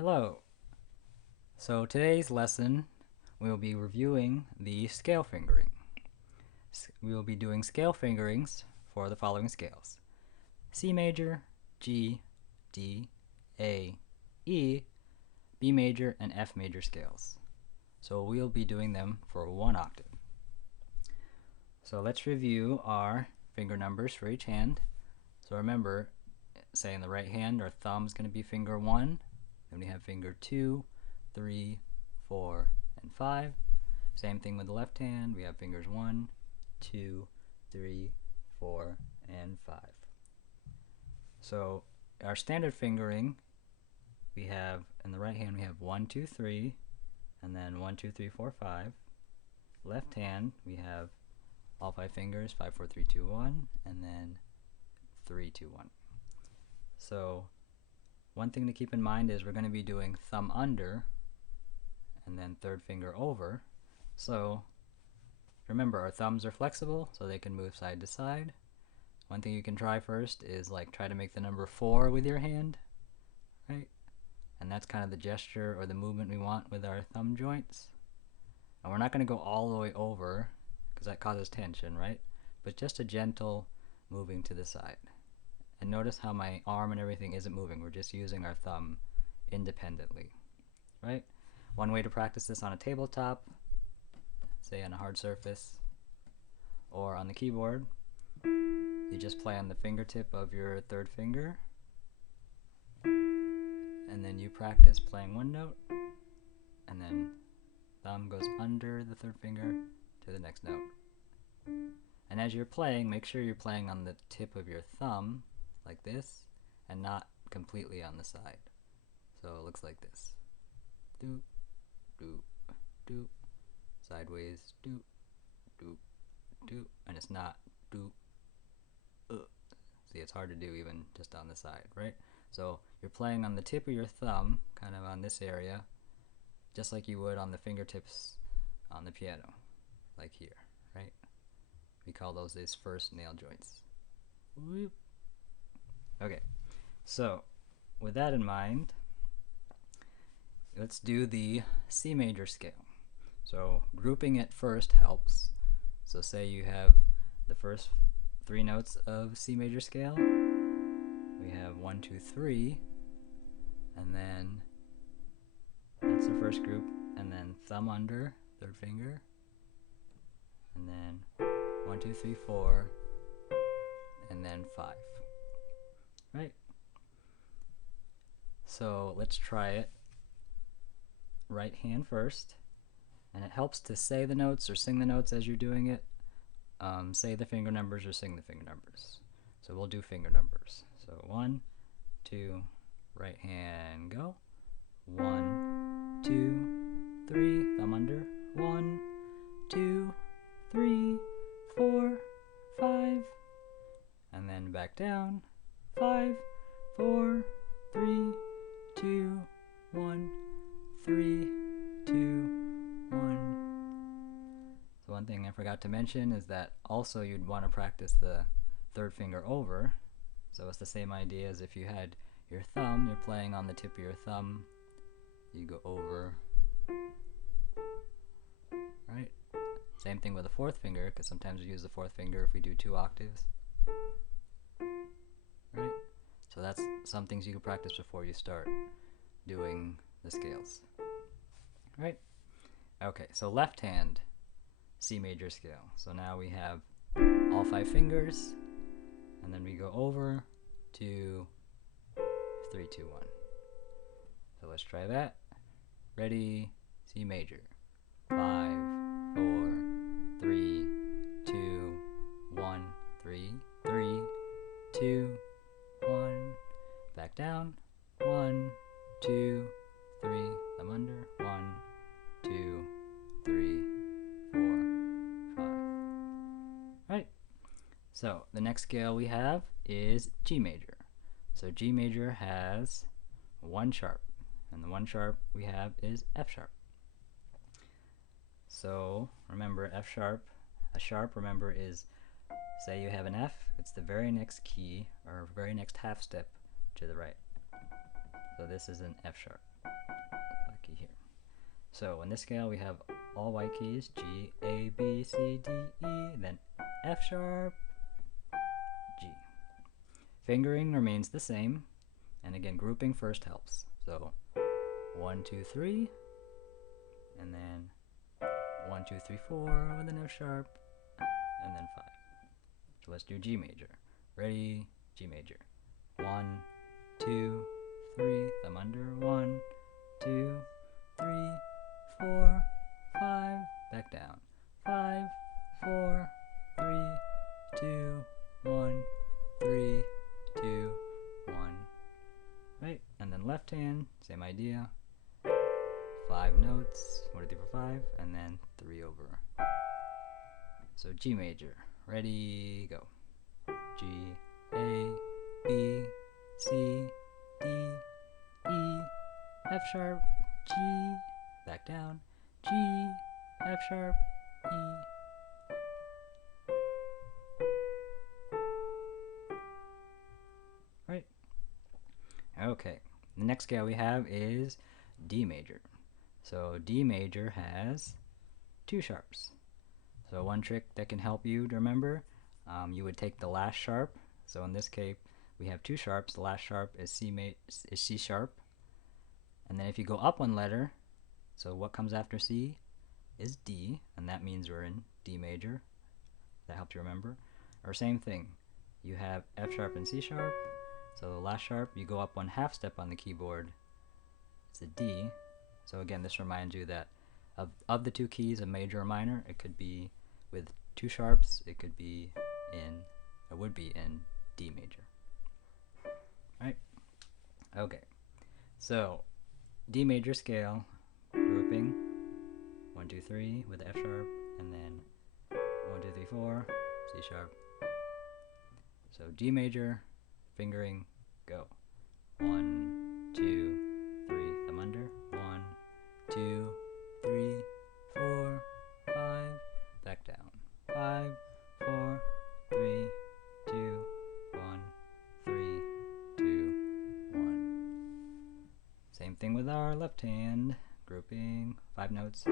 Hello. So today's lesson we will be reviewing the scale fingering. We will be doing scale fingerings for the following scales: C major, G, D, A, E, B major, and F major scales. So we'll be doing them for one octave. So let's review our finger numbers for each hand. So remember, say in the right hand, our thumb is going to be finger 1. Then we have finger 2, 3, 4, and 5. Same thing with the left hand. We have fingers 1, 2, 3, 4, and 5. So our standard fingering, we have in the right hand we have 1, 2, 3, and then 1, 2, 3, 4, 5. Left hand we have all 5 fingers, 5, 4, 3, 2, 1, and then 3, 2, 1. So one thing to keep in mind is we're going to be doing thumb under and then third finger over. So remember, our thumbs are flexible so they can move side to side. One thing you can try first is try to make the number 4 with your hand, right? And that's kind of the gesture or the movement we want with our thumb joints. And we're not going to go all the way over because that causes tension, right? But just a gentle moving to the side. And notice how my arm and everything isn't moving. We're just using our thumb independently, right? One way to practice this on a tabletop, say on a hard surface, or on the keyboard, you just play on the fingertip of your third finger, and then you practice playing one note, and then thumb goes under the third finger to the next note. And as you're playing, make sure you're playing on the tip of your thumb, like this, and not completely on the side. So it looks like this. Doop, doop, doop, sideways, doop, doop, doop, and it's not doop, See, it's hard to do even just on the side, right? So you're playing on the tip of your thumb, kind of on this area, just like you would on the fingertips on the piano, like here, right? We call those these first nail joints. Whoop. Okay, so with that in mind, let's do the C major scale. So grouping it first helps. So say you have the first 3 notes of C major scale. We have 1, 2, 3, and then that's the first group, and then thumb under, third finger, and then 1, 2, 3, 4, and then 5. Right? So let's try it. Right hand first, and it helps to say the notes or sing the notes as you're doing it. Say the finger numbers or sing the finger numbers. So we'll do finger numbers. So 1, 2, right hand, go. 1, 2, 3, thumb under. 1, 2, 3, 4, 5, and then back down. 5, 4, 3, 2, 1, 3, 2, 1. So one thing I forgot to mention is that also you'd want to practice the third finger over. So it's the same idea as if you had your thumb, you're playing on the tip of your thumb, you go over, right? Same thing with the fourth finger, because sometimes we use the fourth finger if we do 2 octaves. Right? So that's some things you can practice before you start doing the scales. Right? Okay, so left hand C major scale. So now we have all 5 fingers, and then we go over to 3, 2, 1. So let's try that. Ready? C major. 5, 4, 3, 2, 1, 3, 3, 2, 1, back down. 1, 2, 3, thumb under. 1, 2, 3, 4, 5. Right. So the next scale we have is G major. So G major has 1 sharp, and the 1 sharp we have is F sharp. So remember, F sharp, a sharp, remember, is, say you have an F, it's the very next key or very next half step to the right. So this is an F sharp, black key here. So in this scale we have all white keys, G, A, B, C, D, E, then F sharp, G. Fingering remains the same, and again grouping first helps. So 1, 2, 3, and then 1, 2, 3, 4 with an F sharp, and then 5. So let's do G major. Ready? G major. 1, 2, 3, thumb under, 1, 2, 3, 4, 5, back down. 5, 4, 3, 2, 1, 3, 2, 1. Right, and then left hand, same idea. 5 notes, 1, 2, 3, 4, 5, and then 3 over. So G major. Ready, go. G, A, B, C, D, E, F sharp, G, back down, G, F sharp, E. Right. Okay. The next scale we have is D major. So D major has 2 sharps. So one trick that can help you to remember, you would take the last sharp. So in this case, we have 2 sharps. The last sharp is C sharp. And then if you go up 1 letter, so what comes after C is D, and that means we're in D major. That helps you remember. Or same thing, you have F sharp and C sharp. So the last sharp, you go up 1/2 step on the keyboard. It's a D. So again, this reminds you that of the 2 keys, a major or minor, it could be with 2 sharps, it would be in D major. Right? Okay. So D major scale, grouping 1, 2, 3 with the F sharp, and then 1, 2, 3, 4, C sharp. So D major, fingering, go. 1, 2, 3, thumb under, 1, 2, 3, 4, 5, back down. 5, 4, 3, 2, 1, 3, 2, 1. Same thing with our left hand, grouping 5 notes.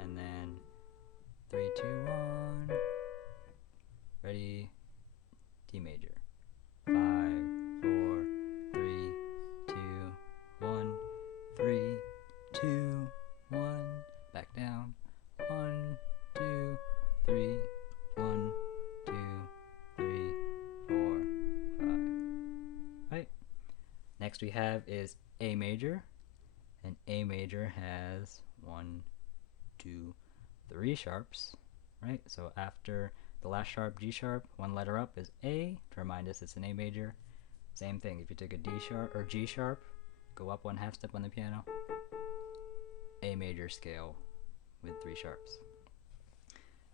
And then 3, 2, 1. Ready? D major. 5, 4, 3, 2, 1, 3, 2, 1, back down. 1, 2, 3, 1, 2, 3, 4, 5. Right. Next we have is A major, and A major has 1, 2, 3 sharps. Right. So after the last sharp, G sharp, 1 letter up is A to remind us it's an A major. Same thing, if you took a D sharp or G sharp, go up 1/2 step on the piano, A major scale with 3 sharps.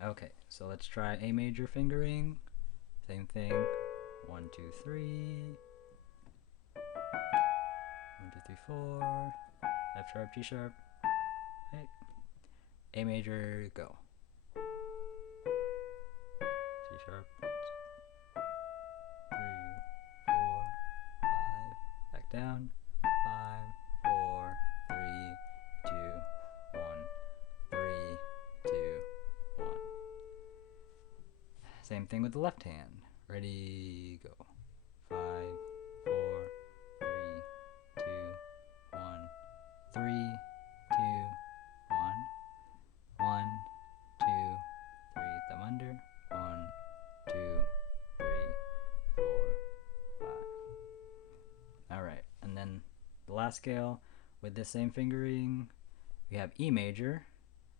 Okay, so let's try A major fingering. Same thing, 1, 2, 3, 1, 2, 3, 4, F sharp, G sharp. Right. A major, go. C sharp, 3, 4, 5, back down, 5, 4, 3, 2, 1, 3, 2, 1. Same thing with the left hand. Ready, go. 5, 4, 3, 2, 1, 3, 2, 1, 1, 2, 3, thumb under, 1, 2, 3, 4, 5. Alright, and then the last scale with the same fingering, we have E major,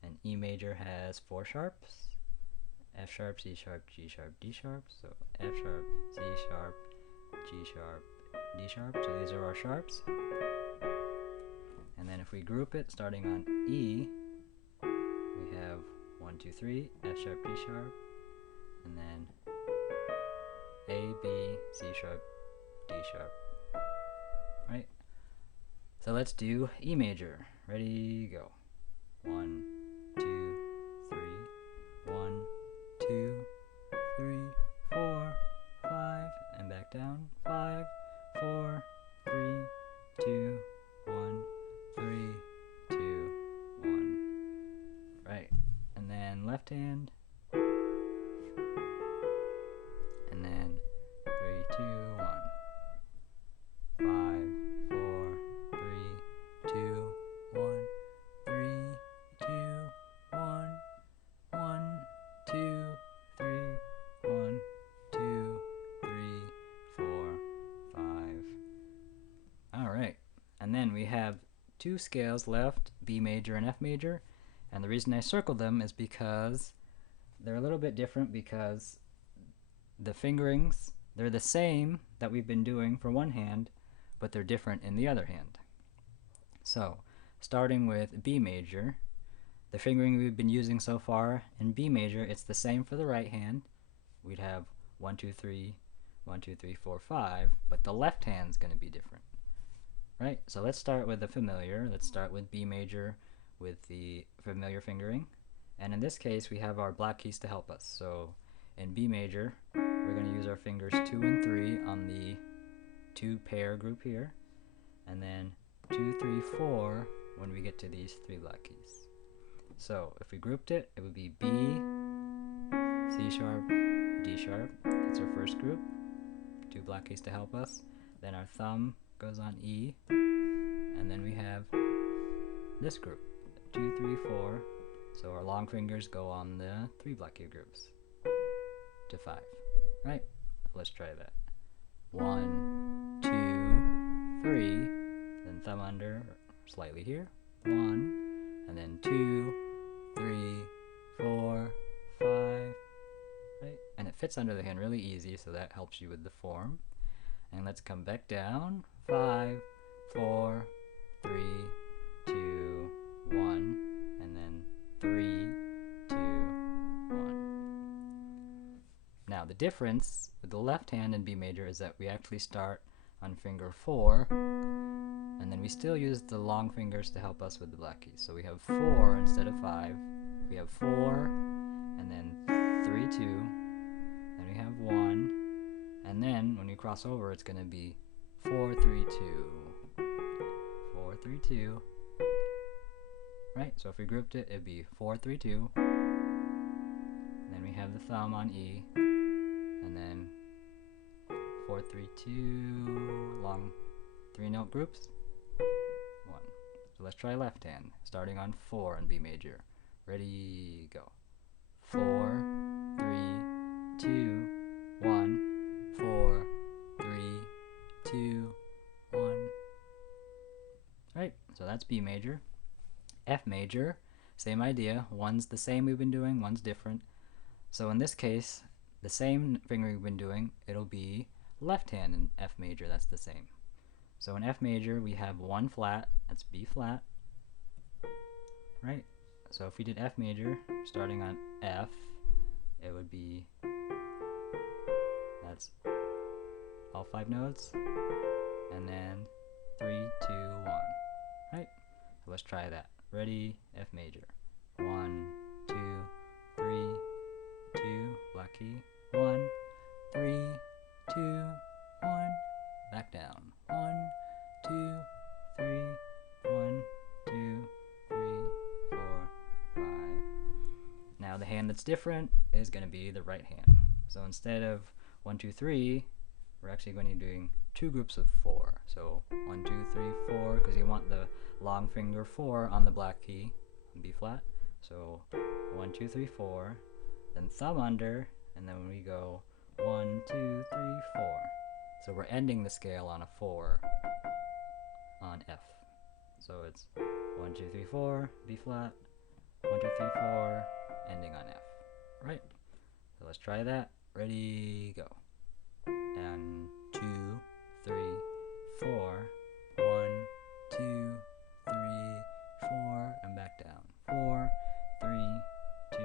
and E major has 4 sharps. F sharp, C sharp, G sharp, D sharp. So F sharp, C sharp, G sharp, D sharp. So these are our sharps. And then if we group it starting on E, we have 1, 2, 3, F sharp, D sharp, and then A, B, C sharp, D sharp. Right? So let's do E major. Ready, go. 1, 2, 3, 1, 2, 3, 4, 5, and back down. 5, 4, 3, 2, 1, 3, 2, 1. Right. And then left hand. And then 3, 2, 1. 5, 4, 3, 2, 1, 3, 2, 1, 1, 2, 3, 1, 2, 3, 4, 5. All right. And then we have two scales left, B major and F major. And the reason I circled them is because they're a little bit different, because the fingerings, they're the same that we've been doing for one hand, but they're different in the other hand. So, starting with B major, the fingering we've been using so far in B major, it's the same for the right hand. We'd have 1, 2, 3, 1, 2, 3, 4, 5, but the left hand's going to be different. Right? So let's start with the familiar. Let's start with B major with the familiar fingering. And in this case, we have our black keys to help us. So in B major, we're going to use our fingers 2 and 3 on the 2 pair group here. And then 2, 3, 4 when we get to these 3 black keys. So if we grouped it, it would be B, C sharp, D sharp. That's our first group. 2 black keys to help us. Then our thumb goes on E. And then we have this group, 2, 3, 4. So our long fingers go on the 3 black key groups to 5. Right? Let's try that. 1, 2, 3. Then thumb under slightly here. 1, and then 2, 3, 4, 5. Right? And it fits under the hand really easy, so that helps you with the form. And let's come back down. 5, 4, 3, 2, 1, and then 3, 2, 1. Now the difference with the left hand in B major is that we actually start on finger 4, and then we still use the long fingers to help us with the black keys. So we have 4 instead of 5. We have 4, and then 3, 2, then we have 1, and then when we cross over, it's going to be 4, 3, 2. 4, 3, 2. Right? So if we grouped it, it'd be 4, 3, 2. Then we have the thumb on E, and then 4, 3, 2, long 3-note groups. 1. So let's try left hand, starting on 4 in B major. Ready, go. 4, 3, 2, 1, 4, 3, 2, 1. Right, so that's B major. F major, same idea. One's the same we've been doing, one's different. So in this case, the same fingering we've been doing, it'll be left hand in F major, that's the same. So in F major, we have 1 flat, that's B flat. Right? So if we did F major, starting on F, it would be, that's all 5 notes, and then 3, 2, 1. Right? So let's try that. Ready? F major. 1, 2, 3, 2, black key. 1, 3, 2, 1, back down. 1, 2, 3, 1, 2, 3, 4, 5. Now the hand that's different is going to be the right hand. So instead of 1, 2, 3, we're actually going to be doing 2 groups of 4. So 1, 2, 3, 4, because you want the long finger 4 on the black key, B flat. So 1, 2, 3, 4, then thumb under, and then we go 1, 2, 3, 4. So we're ending the scale on a 4 on F. So it's 1, 2, 3, 4, B flat, 1, 2, 3, 4, ending on F. Right? So let's try that. Ready, go. And 2, 3, 4, 1, 2, 3, 4, and back down. 4, 3, 2,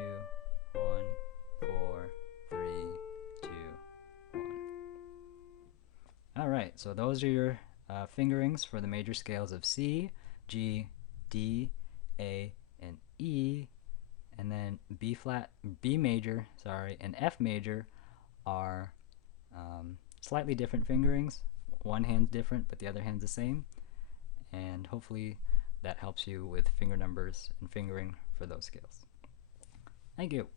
1, 4, 3, 2, 1. Alright, so those are your fingerings for the major scales of C, G, D, A, and E, and then B major, and F major are slightly different fingerings. one hand's different but the other hand's the same, and hopefully that helps you with finger numbers and fingering for those scales. Thank you.